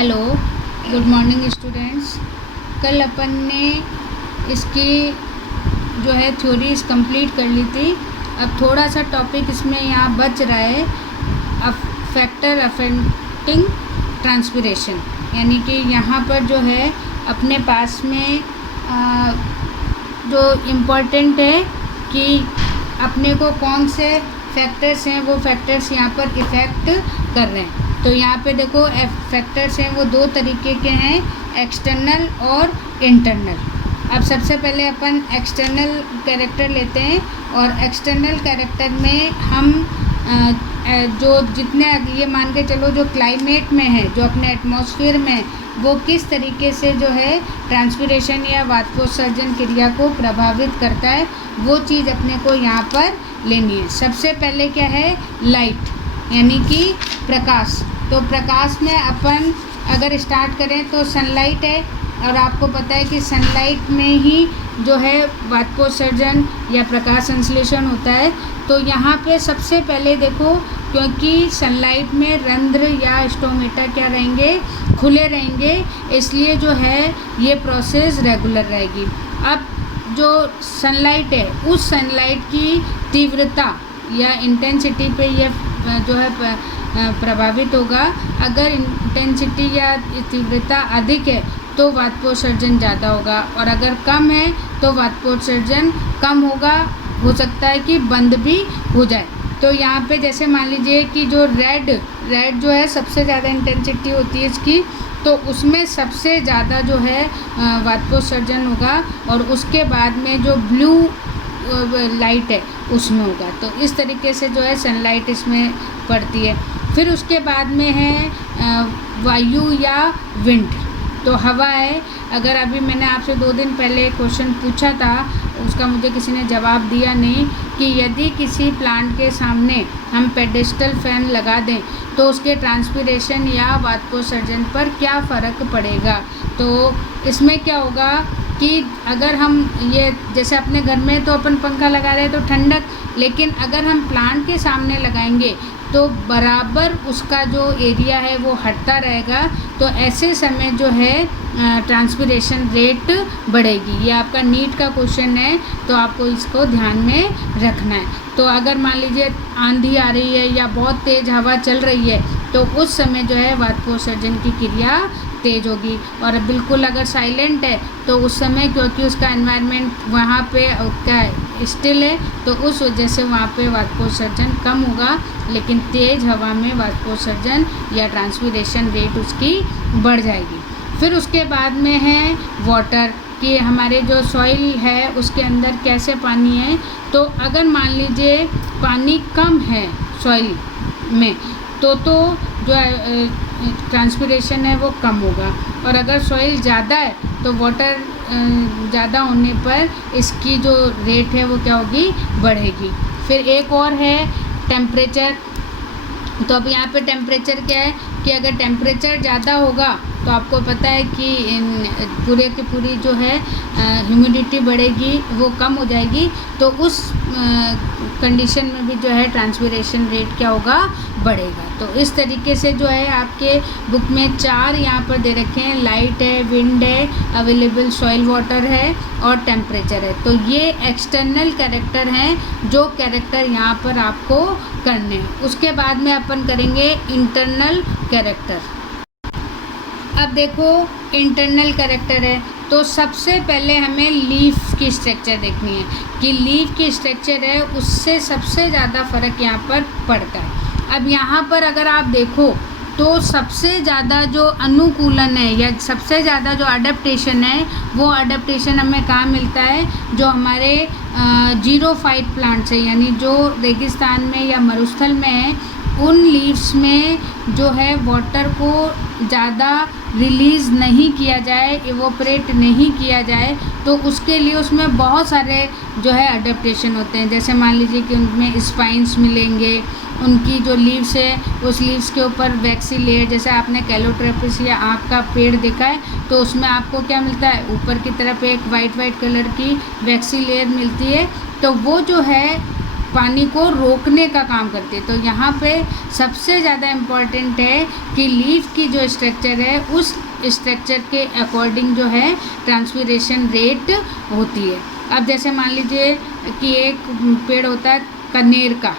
Hello, good morning students. कल अपन ने इसकी जो है थ्योरीज कंप्लीट कर ली थी। अब थोड़ा सा टॉपिक इसमें यहाँ बच रहा है, फैक्टर अफेक्टिंग ट्रांसपिरेशन, यानी कि यहाँ पर जो है अपने पास में जो इम्पोर्टेंट है कि अपने को कौन से फैक्टर्स हैं वो फैक्टर्स यहाँ पर इफ़ेक्ट कर रहे हैं। तो यहाँ पे देखो फैक्टर्स हैं वो दो तरीके के हैं, एक्सटर्नल और इंटरनल। अब सबसे पहले अपन एक्सटर्नल कैरेक्टर लेते हैं और एक्सटर्नल कैरेक्टर में हम जो जितने ये मान के चलो जो क्लाइमेट में है, जो अपने एटमॉस्फेयर में, वो किस तरीके से जो है ट्रांसपिरेशन या वाष्पोत्सर्जन क्रिया को प्रभावित करता है, वो चीज़ अपने को यहाँ पर लेनी है। सबसे पहले क्या है, लाइट यानी कि प्रकाश। तो प्रकाश में अपन अगर स्टार्ट करें तो सनलाइट है, और आपको पता है कि सनलाइट में ही जो है वाष्पोत्सर्जन या प्रकाश संश्लेषण होता है। तो यहाँ पे सबसे पहले देखो, क्योंकि सनलाइट में रंध्र या स्टोमेटा क्या रहेंगे, खुले रहेंगे, इसलिए जो है ये प्रोसेस रेगुलर रहेगी। अब जो सनलाइट है, उस सनलाइट की तीव्रता या इंटेंसिटी पे ये जो है प्रभावित होगा। अगर इंटेंसिटी या तीव्रता अधिक है तो वाष्पोत्सर्जन ज़्यादा होगा, और अगर कम है तो वाष्पोत्सर्जन कम होगा, हो सकता है कि बंद भी हो जाए। तो यहाँ पे जैसे मान लीजिए कि जो रेड जो है सबसे ज़्यादा इंटेंसिटी होती है इसकी, तो उसमें सबसे ज़्यादा जो है वाष्पोत्सर्जन होगा, और उसके बाद में जो ब्लू लाइट है उसमें होगा। तो इस तरीके से जो है सनलाइट इसमें पड़ती है। फिर उसके बाद में है वायु या विंड, तो हवा है। अगर अभी मैंने आपसे 2 दिन पहले क्वेश्चन पूछा था, उसका मुझे किसी ने जवाब दिया नहीं, कि यदि किसी प्लांट के सामने हम पेडेस्टल फैन लगा दें तो उसके ट्रांसपिरेशन या वाष्पोत्सर्जन पर क्या फ़र्क पड़ेगा। तो इसमें क्या होगा कि अगर हम ये जैसे अपने घर में तो अपन पंखा लगा रहे हैं तो ठंडक, लेकिन अगर हम प्लांट के सामने लगाएंगे तो बराबर उसका जो एरिया है वो हटता रहेगा। तो ऐसे समय जो है ट्रांसपिरेशन रेट बढ़ेगी। ये आपका नीट का क्वेश्चन है, तो आपको इसको ध्यान में रखना है। तो अगर मान लीजिए आंधी आ रही है या बहुत तेज़ हवा चल रही है, तो उस समय जो है वाष्पोत्सर्जन की क्रिया तेज़ होगी। और बिल्कुल अगर साइलेंट है तो उस समय, क्योंकि उसका एनवायरनमेंट वहाँ पे क्या स्टिल है, तो उस वजह से वहाँ पे वाष्पोत्सर्जन कम होगा, लेकिन तेज़ हवा में वाष्पोत्सर्जन या ट्रांसपिरेशन रेट उसकी बढ़ जाएगी। फिर उसके बाद में है वाटर, कि हमारे जो सॉइल है उसके अंदर कैसे पानी है। तो अगर मान लीजिए पानी कम है सॉइल में, तो जो ट्रांसपिरेशन है वो कम होगा, और अगर सॉइल ज़्यादा है तो वाटर ज़्यादा होने पर इसकी जो रेट है वो क्या होगी, बढ़ेगी। फिर एक और है टेम्परेचर। तो अब यहाँ पे टेम्परेचर क्या है कि अगर टेम्परेचर ज़्यादा होगा तो आपको पता है कि पूरे की पूरी जो है ह्यूमिडिटी बढ़ेगी, वो कम हो जाएगी। तो उस कंडीशन में भी जो है ट्रांसपिरेशन रेट क्या होगा, बढ़ेगा। तो इस तरीके से जो है आपके बुक में 4 यहाँ पर दे रखे हैं, लाइट है, विंड है, अवेलेबल सॉइल वाटर है और टेम्परेचर है। तो ये एक्सटर्नल कैरेक्टर हैं जो कैरेक्टर यहाँ पर आपको करने हैं। उसके बाद में अपन करेंगे इंटरनल कैरेक्टर। अब देखो इंटरनल कैरेक्टर है, तो सबसे पहले हमें लीफ की स्ट्रक्चर देखनी है कि लीफ की स्ट्रक्चर है उससे सबसे ज़्यादा फ़र्क यहाँ पर पड़ता है। अब यहाँ पर अगर आप देखो तो सबसे ज़्यादा जो अनुकूलन है या सबसे ज़्यादा जो अडेप्टेशन है, वो अडेप्टेशन हमें कहाँ मिलता है, जो हमारे 0-5 प्लांट्स है, यानी जो रेगिस्तान में या मरुस्थल में है, उन लीव्स में जो है वाटर को ज़्यादा रिलीज़ नहीं किया जाए, इवोपरेट नहीं किया जाए, तो उसके लिए उसमें बहुत सारे जो है अडेप्टेशन होते हैं। जैसे मान लीजिए कि उनमें स्पाइंस मिलेंगे, उनकी जो लीव्स है उस लीव्स के ऊपर वैक्सी लेयर, जैसे आपने कैलोट्रोपिस या आँख का पेड़ देखा है, तो उसमें आपको क्या मिलता है, ऊपर की तरफ एक वाइट कलर की वैक्सी लेयर मिलती है। तो वो जो है पानी को रोकने का काम करती है। तो यहाँ पे सबसे ज़्यादा इम्पॉर्टेंट है कि लीफ की जो स्ट्रक्चर है उस स्ट्रक्चर के अकॉर्डिंग जो है ट्रांसपिरेशन रेट होती है। अब जैसे मान लीजिए कि एक पेड़ होता है कनेर का,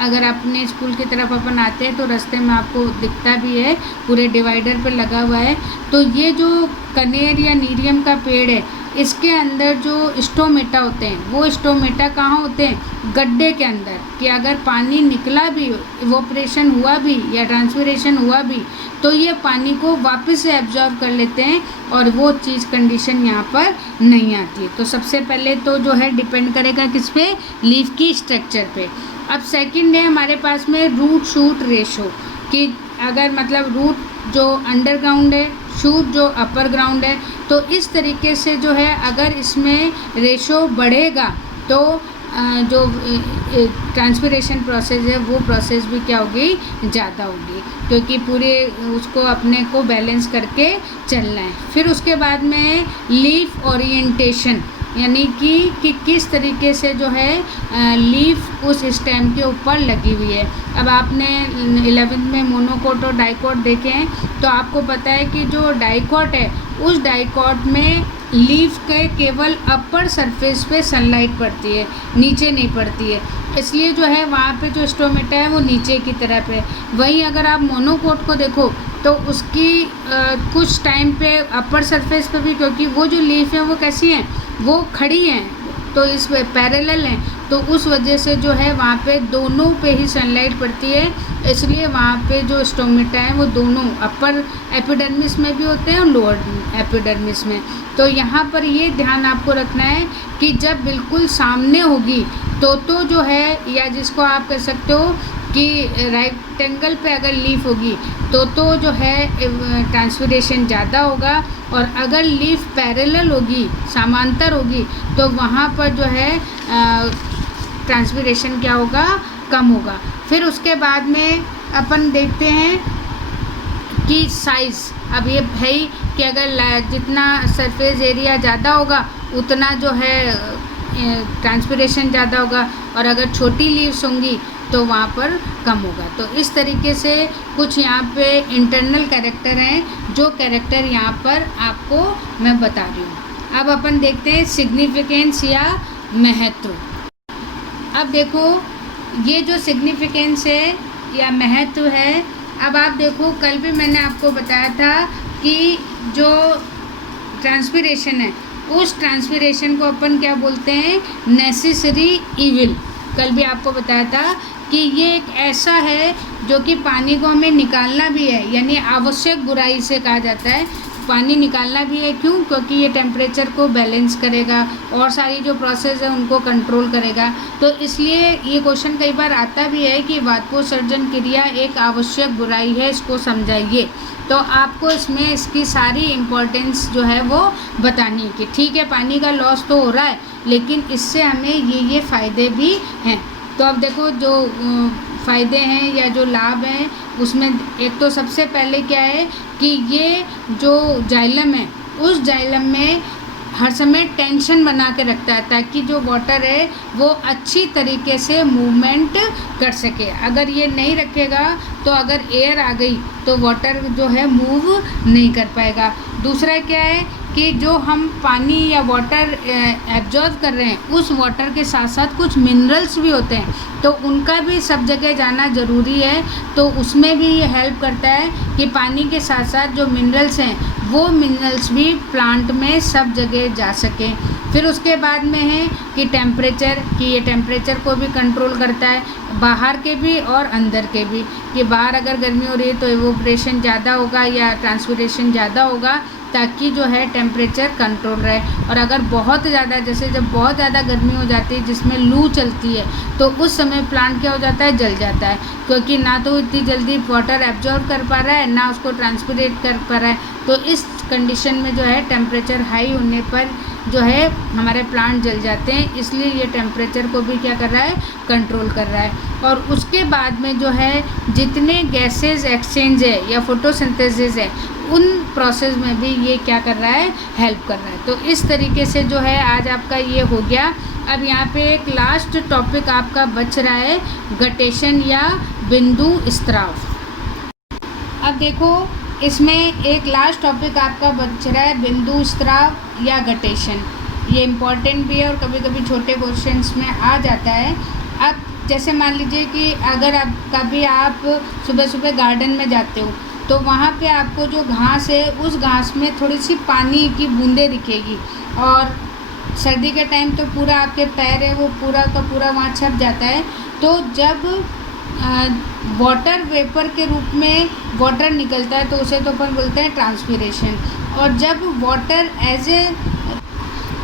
अगर अपने स्कूल की तरफ अपन आते हैं तो रास्ते में आपको दिखता भी है, पूरे डिवाइडर पे लगा हुआ है। तो ये जो कनेर या नीरियम का पेड़ है, इसके अंदर जो स्टोमेटा होते हैं वो स्टोमेटा कहाँ होते हैं? गड्ढे के अंदर, कि अगर पानी निकला भी, इवोपरेशन हुआ भी या ट्रांसपिरेशन हुआ भी, तो ये पानी को वापस से एब्जॉर्ब कर लेते हैं और वो चीज़ कंडीशन यहाँ पर नहीं आती है। तो सबसे पहले तो जो है डिपेंड करेगा किस पे? लीफ की स्ट्रक्चर पे। अब सेकंड है हमारे पास में रूट शूट रेशो, कि अगर मतलब रूट जो अंडरग्राउंड है, शूट जो अपर ग्राउंड है, तो इस तरीके से जो है अगर इसमें रेशो बढ़ेगा तो जो ट्रांसपिरेशन प्रोसेस है वो प्रोसेस भी क्या होगी? ज़्यादा होगी, क्योंकि पूरे उसको अपने को बैलेंस करके चलना है। फिर उसके बाद में लीफ ओरिएंटेशन, यानी कि किस तरीके से जो है लीफ उस स्टेम के ऊपर लगी हुई है। अब आपने 11th में मोनोकोट और डाइकोट देखे हैं, तो आपको पता है कि जो डाइकोट है उस डाइकोट में लीफ के केवल अपर सरफेस पे सनलाइट पड़ती है, नीचे नहीं पड़ती है, इसलिए जो है वहाँ पे जो स्टोमेटा है वो नीचे की तरफ है। वहीं अगर आप मोनोकोट को देखो तो उसकी कुछ टाइम पे अपर सरफेस पे भी, क्योंकि वो जो लीफ है वो कैसी हैं? वो खड़ी हैं, तो इस पैरेलल हैं, तो उस वजह से जो है वहाँ पे दोनों पे ही सनलाइट पड़ती है, इसलिए वहाँ पे जो स्टोमेटा है वो दोनों अपर एपिडर्मिस में भी होते हैं और लोअर एपिडर्मिस में। तो यहाँ पर ये ध्यान आपको रखना है कि जब बिल्कुल सामने होगी तो जो है, या जिसको आप कह सकते हो कि राइट एंगल पे अगर लीफ होगी तो जो है ट्रांसपिरेशन ज़्यादा होगा, और अगर लीफ पैरेलल होगी, समांतर होगी, तो वहाँ पर जो है ट्रांसपिरेशन क्या होगा? कम होगा। फिर उसके बाद में अपन देखते हैं कि साइज़, अब ये है कि अगर जितना सरफेस एरिया ज़्यादा होगा उतना जो है ट्रांसपिरेशन ज़्यादा होगा, और अगर छोटी लीव्स होंगी तो वहाँ पर कम होगा। तो इस तरीके से कुछ यहाँ पे इंटरनल कैरेक्टर हैं, जो कैरेक्टर यहाँ पर आपको मैं बता रही हूँ। अब अपन देखते हैं सिग्निफिकेंस या महत्व। अब देखो ये जो सिग्निफिकेंस है या महत्व है, अब आप देखो कल भी मैंने आपको बताया था कि जो ट्रांसपिरेशन है उस ट्रांसपिरेशन को अपन क्या बोलते हैं? Necessary evil. कल भी आपको बताया था कि ये एक ऐसा है जो कि पानी को हमें निकालना भी है, यानी आवश्यक बुराई से कहा जाता है। पानी निकालना भी है, क्यों? क्योंकि ये टेम्परेचर को बैलेंस करेगा और सारी जो प्रोसेस है उनको कंट्रोल करेगा। तो इसलिए ये क्वेश्चन कई बार आता भी है कि वाष्पोत्सर्जन क्रिया एक आवश्यक बुराई है, इसको समझाइए। तो आपको इसमें इसकी सारी इम्पोर्टेंस जो है वो बतानी है कि ठीक है पानी का लॉस तो हो रहा है, लेकिन इससे हमें ये फ़ायदे भी हैं। तो अब देखो जो फ़ायदे हैं या जो लाभ हैं उसमें एक तो सबसे पहले क्या है कि ये जो जाइलम है उस जाइलम में हर समय टेंशन बना के रखता है, ताकि जो वाटर है वो अच्छी तरीके से मूवमेंट कर सके। अगर ये नहीं रखेगा तो अगर एयर आ गई तो वाटर जो है मूव नहीं कर पाएगा। दूसरा क्या है कि जो हम पानी या वाटर एब्जॉर्ब कर रहे हैं उस वाटर के साथ साथ कुछ मिनरल्स भी होते हैं, तो उनका भी सब जगह जाना ज़रूरी है। तो उसमें भी ये हेल्प करता है कि पानी के साथ साथ जो मिनरल्स हैं वो मिनरल्स भी प्लांट में सब जगह जा सकें। फिर उसके बाद में है कि टेम्परेचर, कि ये टेम्परेचर को भी कंट्रोल करता है, बाहर के भी और अंदर के भी। कि बाहर अगर गर्मी हो रही है तो इवोपरेशन ज़्यादा होगा या ट्रांसपिरेशन ज़्यादा होगा, ताकि जो है टेम्परेचर कंट्रोल रहे। और अगर बहुत ज़्यादा, जैसे जब बहुत ज़्यादा गर्मी हो जाती है जिसमें लू चलती है, तो उस समय प्लांट क्या हो जाता है? जल जाता है, क्योंकि ना तो इतनी जल्दी वाटर एब्जॉर्ब कर पा रहा है ना उसको ट्रांसपिरेट कर पा रहा है। तो इस कंडीशन में जो है टेम्परेचर हाई होने पर जो है हमारे प्लांट जल जाते हैं, इसलिए ये टेम्परेचर को भी क्या कर रहा है? कंट्रोल कर रहा है। और उसके बाद में जो है जितने गैसेस एक्सचेंज है या फोटोसिंथेसिस है उन प्रोसेस में भी ये क्या कर रहा है? हेल्प कर रहा है। तो इस तरीके से जो है आज आपका ये हो गया अब यहाँ पे एक लास्ट टॉपिक आपका बच रहा है, गटेशन या बिंदु स्त्राव। अब देखो इसमें एक लास्ट टॉपिक आपका बच रहा है, बिंदु स्त्राव या गटेशन। ये इम्पॉर्टेंट भी है और कभी कभी छोटे क्वेश्चंस में आ जाता है। अब जैसे मान लीजिए कि अगर आप कभी सुबह सुबह गार्डन में जाते हो तो वहाँ पे आपको जो घास है उस घास में थोड़ी सी पानी की बूंदें दिखेगी, और सर्दी के टाइम तो पूरा आपके पैर है वो पूरा का पूरा वहाँ छप जाता है। तो जब वाटर वेपर के रूप में वाटर निकलता है तो उसे तो अपन बोलते हैं ट्रांसपीरेशन। और जब वाटर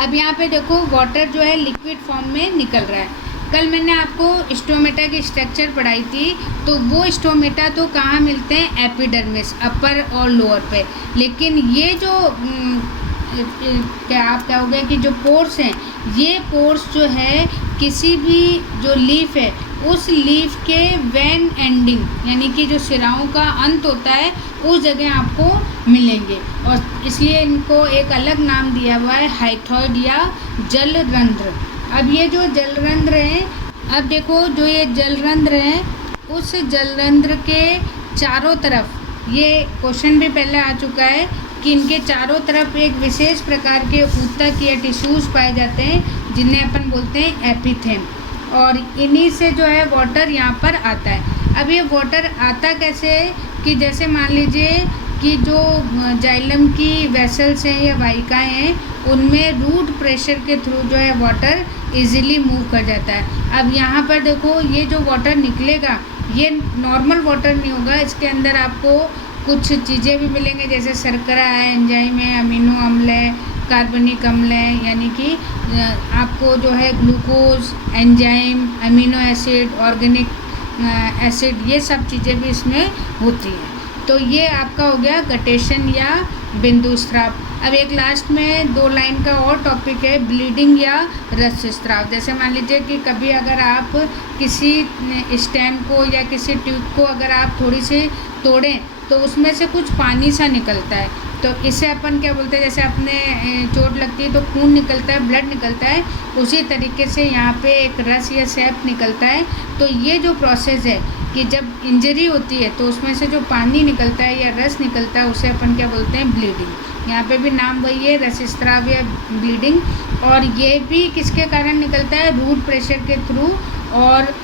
अब यहाँ पे देखो वाटर जो है लिक्विड फॉर्म में निकल रहा है। कल मैंने आपको स्टोमेटा की स्ट्रक्चर पढ़ाई थी, तो वो स्टोमेटा तो कहाँ मिलते हैं, एपिडर्मिस, अपर और लोअर पे। लेकिन ये जो क्या आप कहोगे कि जो पोर्स हैं, ये पोर्स जो है किसी भी जो लीफ है उस लीफ के वेन एंडिंग यानी कि जो सिराओं का अंत होता है उस जगह आपको मिलेंगे, और इसलिए इनको एक अलग नाम दिया हुआ है, हाइथॉइड या जलरंध्र। अब ये जो जलरंध्र हैं, अब देखो जो ये जलरंध्र हैं उस जलरंध्र के चारों तरफ, ये क्वेश्चन भी पहले आ चुका है कि इनके चारों तरफ एक विशेष प्रकार के ऊतक या टिश्यूज़ पाए जाते हैं जिन्हें अपन बोलते हैं एपिथेम, और इन्हीं से जो है वाटर यहाँ पर आता है। अब ये वाटर आता कैसे है कि जैसे मान लीजिए कि जो जाइलम की वेसल्स हैं या वाहिकाएँ हैं उनमें रूट प्रेशर के थ्रू जो है वाटर इजीली मूव कर जाता है। अब यहाँ पर देखो ये जो वाटर निकलेगा ये नॉर्मल वाटर नहीं होगा, इसके अंदर आपको कुछ चीज़ें भी मिलेंगे जैसे शर्करा है, एंजाइम है, अमीनो अम्ल है, कार्बनिक अम्ल है, यानी कि आपको जो है glucose, enzyme, amino acid, organic acid, ये सब चीज़ें भी इसमें होती हैं। तो ये आपका हो गया गटेशन या बिंदु स्त्राव। अब एक लास्ट में 2 लाइन का और टॉपिक है, ब्लीडिंग या रस स्त्राव। जैसे मान लीजिए कि कभी अगर आप किसी स्टेम को या किसी ट्यूब को अगर आप थोड़ी सी तोड़ें तो उसमें से कुछ पानी सा निकलता है, तो इसे अपन क्या बोलते हैं, जैसे अपने चोट लगती है तो खून निकलता है, ब्लड निकलता है, उसी तरीके से यहाँ पे एक रस या सैप निकलता है। तो ये जो प्रोसेस है कि जब इंजरी होती है तो उसमें से जो पानी निकलता है या रस निकलता है उसे अपन क्या बोलते हैं, ब्लीडिंग। यहाँ पे भी नाम वही है, रसस्राव या ब्लीडिंग। और ये भी किसके कारण निकलता है, रूट प्रेशर के थ्रू। और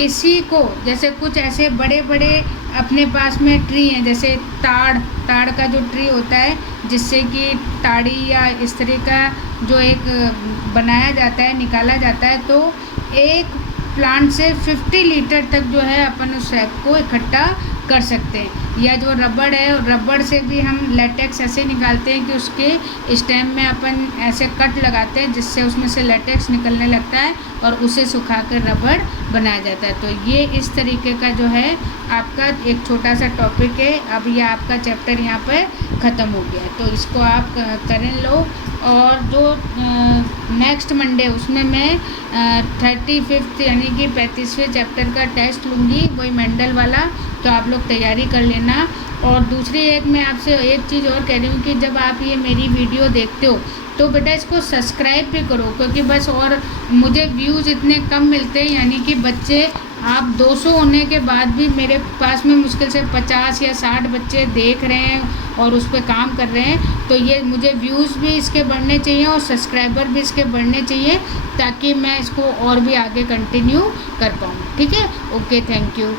इसी को जैसे कुछ ऐसे बड़े बड़े अपने पास में ट्री हैं, जैसे ताड़ का जो ट्री होता है जिससे कि ताड़ी या इस तरह का जो एक बनाया जाता है, निकाला जाता है, तो एक प्लांट से 50 लीटर तक जो है अपन उस सैप को इकट्ठा कर सकते हैं। या जो रबड़ है, रबड़ से भी हम लेटेक्स ऐसे निकालते हैं कि उसके स्टेम में अपन ऐसे कट लगाते हैं जिससे उसमें से लेटेक्स निकलने लगता है और उसे सुखा कर रबड़ बनाया जाता है। तो ये इस तरीके का जो है आपका एक छोटा सा टॉपिक है। अब ये आपका चैप्टर यहाँ पर ख़त्म हो गया है, तो इसको आप करें लो। और जो नेक्स्ट मंडे उसमें मैं 35th यानी कि 35वें चैप्टर का टेस्ट लूँगी, वही मेंडल वाला, तो आप लोग तैयारी कर लेना। और दूसरी एक मैं आपसे एक चीज़ और कह रही हूँ कि जब आप ये मेरी वीडियो देखते हो तो बेटा इसको सब्सक्राइब भी करो, क्योंकि बस और मुझे व्यूज़ इतने कम मिलते हैं, यानी कि बच्चे आप 200 होने के बाद भी मेरे पास में मुश्किल से 50 या 60 बच्चे देख रहे हैं और उस पर काम कर रहे हैं। तो ये मुझे व्यूज़ भी इसके बढ़ने चाहिए और सब्सक्राइबर भी इसके बढ़ने चाहिए ताकि मैं इसको और भी आगे कंटिन्यू कर पाऊँ। ठीक है, ओके, थैंक यू।